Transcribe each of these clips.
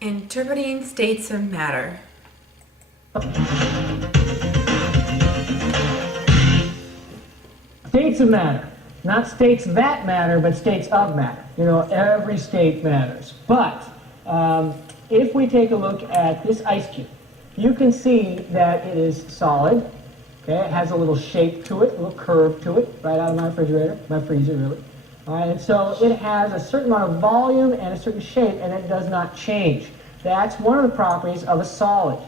Interpreting states of matter. States of matter. Not states that matter, but states of matter. You know, every state matters. But if we take a look at this ice cube, you can see that it is solid. Okay, it has a little shape to it, a little curve to it, right out of my refrigerator, my freezer, really. All right, and so it has a certain amount of volume and a certain shape, and it does not change. That's one of the properties of a solid.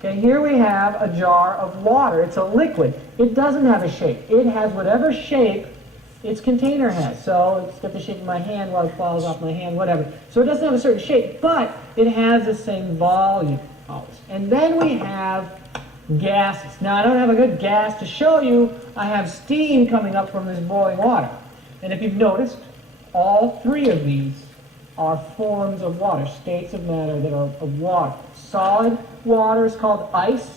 Okay, here we have a jar of water. It's a liquid. It doesn't have a shape. It has whatever shape its container has. So it's got the shape of my hand while it falls off my hand, whatever. So it doesn't have a certain shape, but it has the same volume always. And then we have gases. Now I don't have a good gas to show you. I have steam coming up from this boiling water. And if you've noticed, all three of these are forms of water, states of matter that are of water. Solid water is called ice.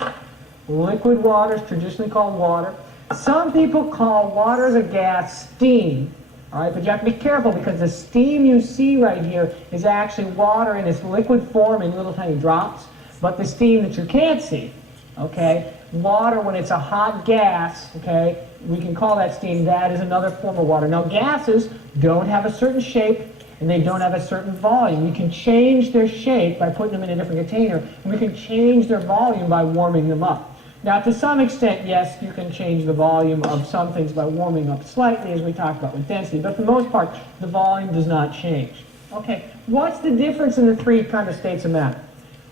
Liquid water is traditionally called water. Some people call water as a gas steam. All right, but you have to be careful because the steam you see right here is actually water in its liquid form in little tiny drops. But the steam that you can't see, okay, water when it's a hot gas, okay, we can call that steam. That is another form of water. Now gases don't have a certain shape and they don't have a certain volume. You can change their shape by putting them in a different container, and we can change their volume by warming them up. Now to some extent, yes, you can change the volume of some things by warming up slightly, as we talked about with density, but for the most part, the volume does not change. Okay, what's the difference in the three kind of states of matter?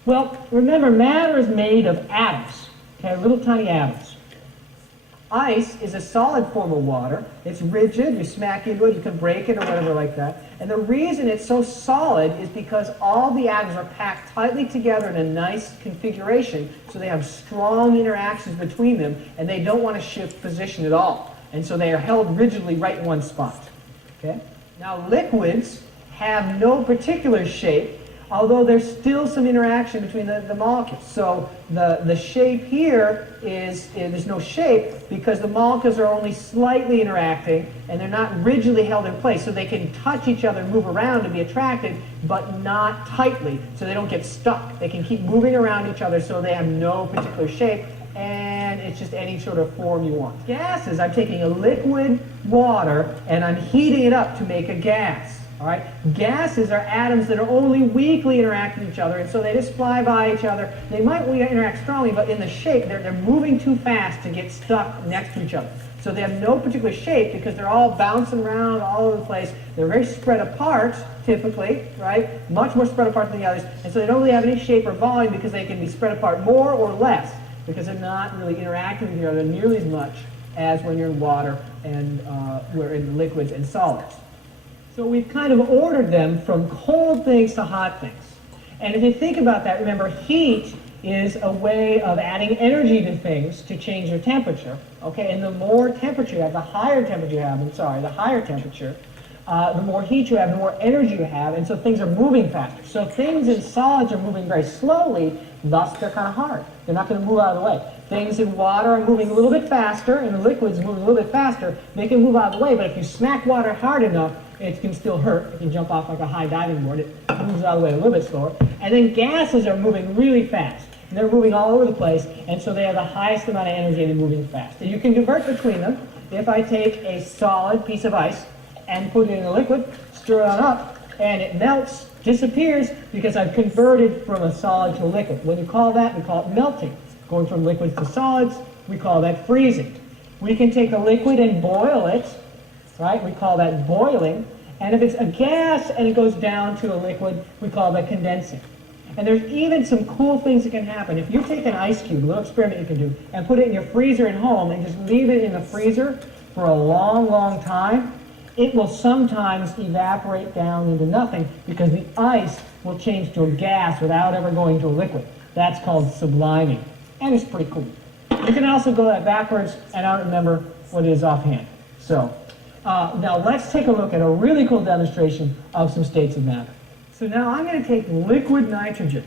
Well, remember, matter is made of atoms, okay, little tiny atoms. Ice is a solid form of water. It's rigid. You smack into it, you can break it or whatever like that. And the reason it's so solid is because all the atoms are packed tightly together in a nice configuration, so they have strong interactions between them, and they don't want to shift position at all. And so they are held rigidly right in one spot. Okay? Now liquids have no particular shape, although there's still some interaction between the molecules. So the shape here is there's no shape because the molecules are only slightly interacting and they're not rigidly held in place. So they can touch each other, move around to be attracted, but not tightly, so they don't get stuck. They can keep moving around each other so they have no particular shape, and it's just any sort of form you want. Gases, I'm taking a liquid water and I'm heating it up to make a gas. All right? Gases are atoms that are only weakly interacting with each other, and so they just fly by each other. They might interact strongly, but in the shape, they're moving too fast to get stuck next to each other. So they have no particular shape because they're all bouncing around all over the place. They're very spread apart, typically, right? Much more spread apart than the others, and so they don't really have any shape or volume because they can be spread apart more or less because they're not really interacting with each other nearly as much as when you're in water and we're in liquids and solids. So we've kind of ordered them from cold things to hot things. And if you think about that, remember, heat is a way of adding energy to things to change their temperature. Okay, and the more temperature you have, the higher temperature you have, the higher temperature, the more heat you have, the more energy you have, and so things are moving faster. So things in solids are moving very slowly, thus they're kind of hard. They're not going to move out of the way. Things in water are moving a little bit faster, and the liquids moving a little bit faster. They can move out of the way, but if you smack water hard enough, it can still hurt. It can jump off like a high diving board. It moves out of the way a little bit slower. And then gases are moving really fast. And they're moving all over the place, and so they have the highest amount of energy and they're moving fast. And you can convert between them. If I take a solid piece of ice and put it in a liquid, stir it on up, and it melts, disappears, because I've converted from a solid to a liquid. When you call that, we call it melting. Going from liquids to solids, we call that freezing. We can take a liquid and boil it, right? We call that boiling. And if it's a gas and it goes down to a liquid, we call that condensing. And there's even some cool things that can happen. If you take an ice cube, a little experiment you can do, and put it in your freezer at home and just leave it in the freezer for a long, long time, it will sometimes evaporate down into nothing because the ice will change to a gas without ever going to a liquid. That's called subliming. And it's pretty cool. You can also go that backwards, and I don't remember what it is offhand. So now let's take a look at a really cool demonstration of some states of matter. So now I'm going to take liquid nitrogen.